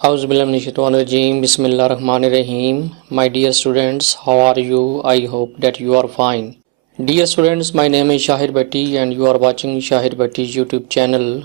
Auzu billahi minash shaitanir rajeem. Bismillahir Rahmanir Rahim. My dear students, how are you? I hope that you are fine. Dear students, my name is Shahir Bhatti and you are watching Shahir Bhatti's YouTube channel.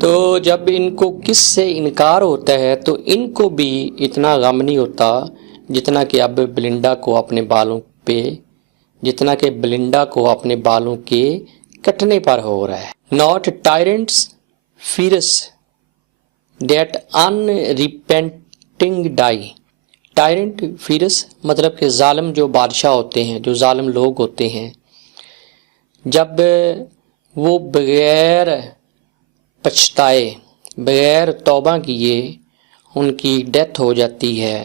تو جب ان کو کس سے انکار ہوتا ہے تو ان کو بھی اتنا غم نہیں ہوتا جتنا کہ اب بلنڈا کو اپنے بالوں پہ کے کٹنے پر ہو رہا ہے. Not tyrants fierce that unrepenting die. Tyrant فیرس مطلب کہ ظالم جو بادشاہ ہوتے ہیں، جو ظالم لوگ ہوتے ہیں، جب وہ بغیر پچھتائے، بغیر توبہ کیے ان کی ڈیتھ ہو جاتی ہے،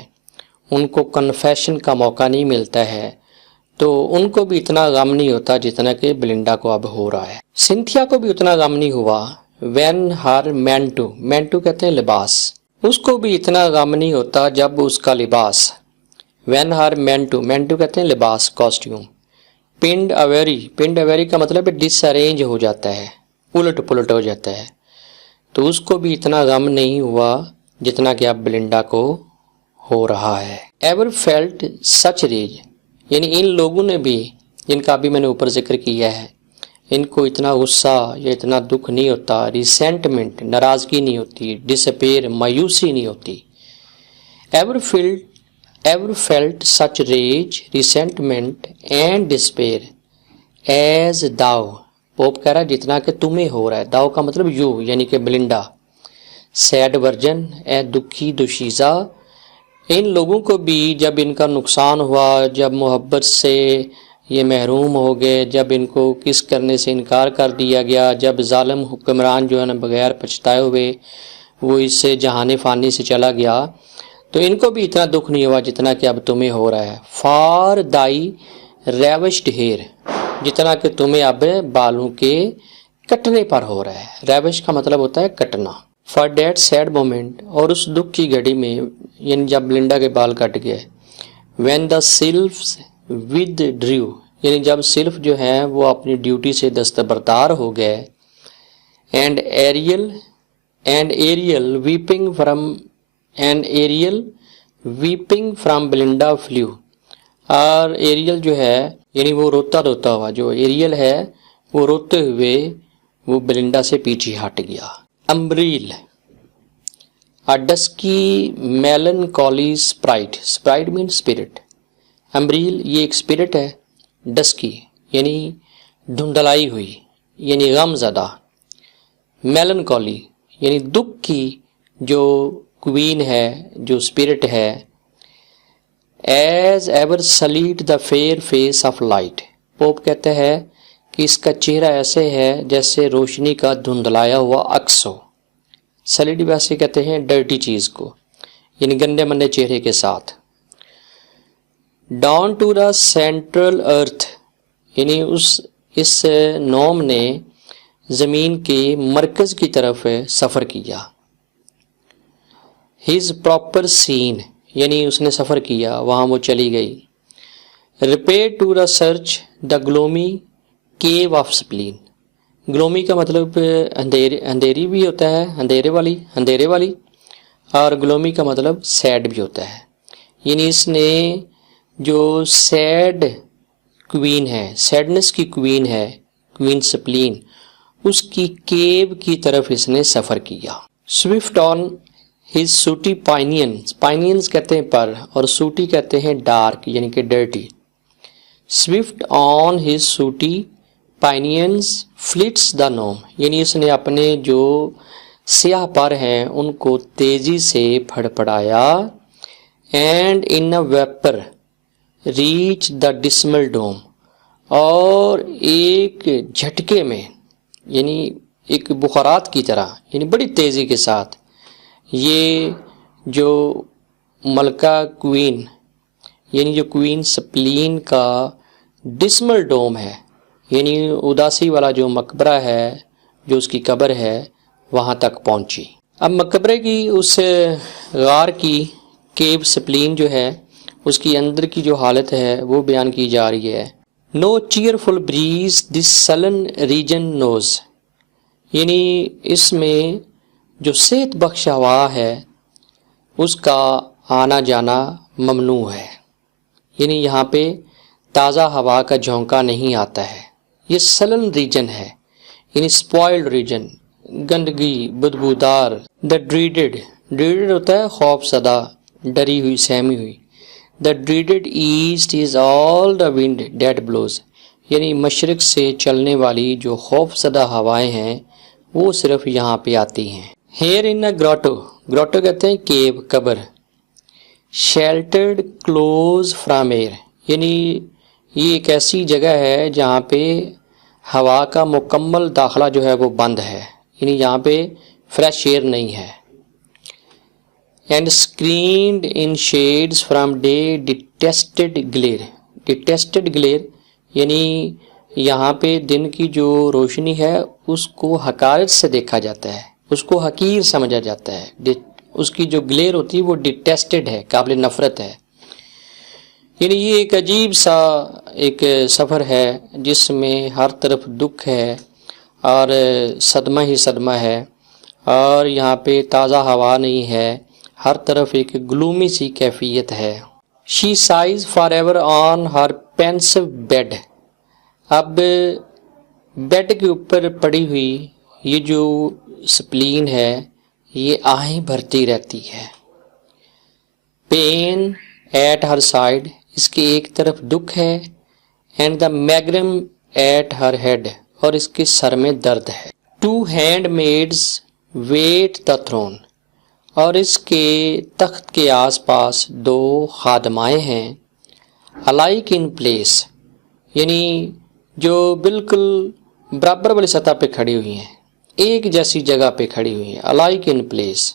ان کو کنفیشن کا موقع نہیں ملتا ہے، تو ان کو بھی اتنا غم نہیں ہوتا جتنا کہ بلنڈا کو اب ہو رہا ہے. سنتھیا کو بھی اتنا غم نہیں ہوا. وین ہر مینٹو کہتے ہیں لباس، اس کو بھی اتنا غم نہیں ہوتا جب اس کا لباس، وین ہر مینٹو کہتے ہیں لباس، کاسٹیوم، پنڈ اویری کا مطلب ڈس ارینج ہو جاتا ہے، الٹ پلٹ ہو جاتا ہے، تو اس کو بھی اتنا غم نہیں ہوا جتنا کہ اب بلنڈا کو ہو رہا ہے. ایور فیلٹ سچ ریج، یعنی ان لوگوں نے بھی، جن کا بھی میں نے اوپر ذکر کیا ہے، ان کو اتنا غصہ یا اتنا دکھ نہیں ہوتا، ریسینٹمنٹ ناراضگی نہیں ہوتی، ڈسپیئر مایوسی نہیں ہوتی. Ever felt such rage resentment and despair as thou, Pope کہہ رہا ہے جتنا کہ تمہیں ہو رہا ہے. داؤ کا مطلب یو، یعنی کہ بلنڈا. سیڈ ورجن، اے دکھی دوشیزہ، ان لوگوں کو بھی جب ان کا نقصان ہوا، جب محبت سے یہ محروم ہو گئے، جب ان کو کس کرنے سے انکار کر دیا گیا، جب ظالم حکمران جو ہے نا بغیر پچھتائے ہوئے وہ اس سے جہان فانی سے چلا گیا، تو ان کو بھی اتنا دکھ نہیں ہوا جتنا کہ اب تمہیں ہو رہا ہے. فار دائی ریوشڈ ہیئر، جتنا کہ تمہیں اب بالوں کے کٹنے پر ہو رہا ہے. ریوش کا مطلب ہوتا ہے کٹنا. فار دیٹ سیڈ مومنٹ، اور اس دکھ کی گھڑی میں، یعنی جب بلنڈا کے بال کٹ گئے. وین دا سیلفز ود ڈریو، یعنی جب سیلف جو ہیں وہ اپنی ڈیوٹی سے دستبردار ہو گئے. اینڈ ایریل ویپنگ فرام بلنڈا فلیو، اور ایریل جو ہے یعنی وہ روتا ہوا، جو ایریل ہے وہ روتے ہوئے وہ بلنڈا سے پیچھے ہٹ گیا. امبریل، ڈسکی میلنکولی اسپرائٹ مین اسپرٹ. امبریل یہ ایک اسپرٹ ہے. ڈسکی یعنی دھندلائی ہوئی، یعنی غم زدہ. میلنکولی یعنی دکھ کی جو کوین ہے، جو اسپرٹ ہے. As ever slate the fair face of light, Pope کہتا ہے کہ اس کا چہرہ ایسے ہے جیسے روشنی کا دھندلایا ہوا عکس ہو. سلیڈ ویسے کہتے ہیں ڈرٹی چیز کو، یعنی گندے مندے چہرے کے ساتھ. ڈاؤن ٹو دا سینٹرل ارتھ، یعنی اس نوم نے زمین کے مرکز کی طرف سفر کیا. ہز پراپر سین، یعنی اس نے سفر کیا، وہاں وہ چلی گئی. Repair to the search the gloomy cave of spleen. Gloomy کا مطلب اندھیری بھی ہوتا ہے، اندھیرے والی، اور گلومی کا مطلب سیڈ بھی ہوتا ہے. یعنی اس نے جو سیڈ کوین ہے، سیڈنس کی کوین ہے، کوین سپلین، اس کی کیو کی طرف اس نے سفر کیا. سوئفٹ آن ہز سوٹی پائنینز کہتے ہیں پر، اور سوٹی کہتے ہیں ڈارک یعنی کہ ڈرٹی. سوئفٹ آن ہز سوٹی پائنینز فلٹس دا نوم، یعنی اس نے اپنے جو سیاہ پر ہیں ان کو تیزی سے پھڑپڑایا. And in a vapour reach the dismal dome, اور ایک جھٹکے میں، یعنی ایک بخارات کی طرح، یعنی بڑی تیزی کے ساتھ یہ جو ملکہ کوین، یعنی جو کوین سپلین کا ڈسمل ڈوم ہے، یعنی اداسی والا جو مقبرہ ہے، جو اس کی قبر ہے، وہاں تک پہنچی. اب مقبرے کی اس غار کی کیو سپلین جو ہے، اس کی اندر کی جو حالت ہے وہ بیان کی جا رہی ہے. نو چیئرفل بریز دس سلن ریجن نوز، یعنی اس میں جو صحت بخش ہوا ہے اس کا آنا جانا ممنوع ہے. یعنی یہاں پہ تازہ ہوا کا جھونکا نہیں آتا ہے. یہ سلن ریجن ہے، یعنی سپوائلڈ ریجن، گندگی، بدبودار. دا ڈریڈڈ، ڈریڈڈ ہوتا ہے خوف زدہ، ڈری ہوئی، سہمی ہوئی. The dreaded east is all the wind that blows, یعنی مشرق سے چلنے والی جو خوف زدہ ہوائیں ہیں وہ صرف یہاں پہ آتی ہیں. ہیئر ان اے گروٹو، گروٹو کہتے ہیں کیو، قبر. شیلٹرڈ کلوز فرام ایئر، یعنی یہ ایک ایسی جگہ ہے جہاں پہ ہوا کا مکمل داخلہ جو ہے وہ بند ہے، یعنی یہاں پہ فریش ایئر نہیں ہے. And screened in shades from day detested glare, detested glare یعنی یہاں پہ دن کی جو روشنی ہے اس کو حقارت سے دیکھا جاتا ہے، اس کو حقیر سمجھا جاتا ہے. اس کی جو گلیئر ہوتی ہے وہ ڈیٹیسٹڈ ہے، قابل نفرت ہے. یعنی یہ ایک عجیب سا ایک سفر ہے جس میں ہر طرف دکھ ہے اور صدمہ ہی صدمہ ہے، اور یہاں پہ تازہ ہوا نہیں ہے، ہر طرف ایک گلومی سی کیفیت ہے. She sighs for ever on her pensive bed, اب بیڈ کے اوپر پڑی ہوئی یہ جو سپلین ہے یہ آہیں بھرتی رہتی ہے. پین ایٹ ہر سائڈ، اس کے ایک طرف دکھ ہے. And the megrim at her head, اور اس کے سر میں درد ہے. Two handmaids wait the throne, اور اس کے تخت کے آس پاس دو خادمائیں ہیں. الائک ان پلیس، یعنی جو بالکل برابر والی سطح پہ کھڑی ہوئی ہیں، ایک جیسی جگہ پہ کھڑی ہوئی ہیں. Alike in place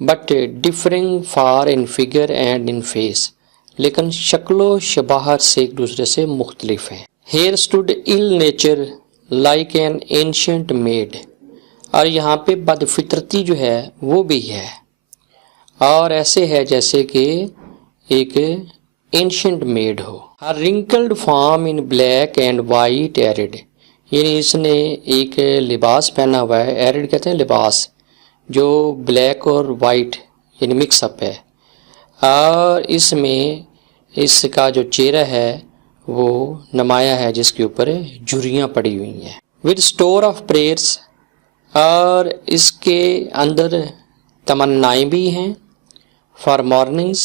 but differing far in figure and in face, لیکن شکل و شباہت سے ایک دوسرے سے مختلف ہیں. ہیئر اسٹوڈ ال nature like an ancient made, اور یہاں پہ بد فطرتی جو ہے وہ بھی ہے، اور ایسے ہے جیسے کہ ایک ancient made who. Hare wrinkled form in black and white arid, یعنی اس نے ایک لباس پہنا ہوا ہے. ایرڈ کہتے ہیں لباس جو بلیک اور وائٹ یعنی مکس اپ ہے، اور اس میں اس کا جو چہرہ ہے وہ نمایاں ہے جس کے اوپر جھریاں پڑی ہوئی ہیں. ود اسٹور آف پریئرس، اور اس کے اندر تمنائیں بھی ہیں. For mornings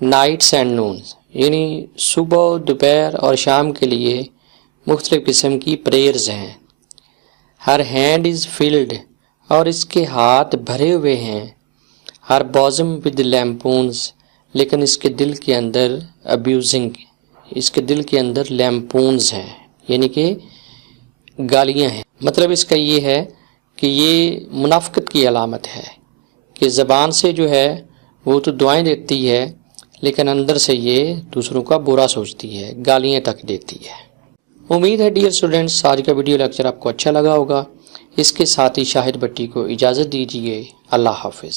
nights and Núñez, یعنی صبح، دوپہر اور شام کے لیے مختلف قسم کی پریئرز ہیں. ہر ہینڈ از فلڈ، اور اس کے ہاتھ بھرے ہوئے ہیں. ہر بازم ود لیمپونز، لیکن اس کے دل کے اندر ابیوزنگ، اس کے دل کے اندر لیمپونز ہیں، یعنی کہ گالیاں ہیں. مطلب اس کا یہ ہے کہ یہ منافقت کی علامت ہے کہ زبان سے جو ہے وہ تو دعائیں دیتی ہے لیکن اندر سے یہ دوسروں کا برا سوچتی ہے، گالیاں تک دیتی ہے. امید ہے ڈیئر اسٹوڈنٹس آج کا ویڈیو لیکچر آپ کو اچھا لگا ہوگا. اس کے ساتھ ہی شاہد بٹی کو اجازت دیجیے. اللہ حافظ.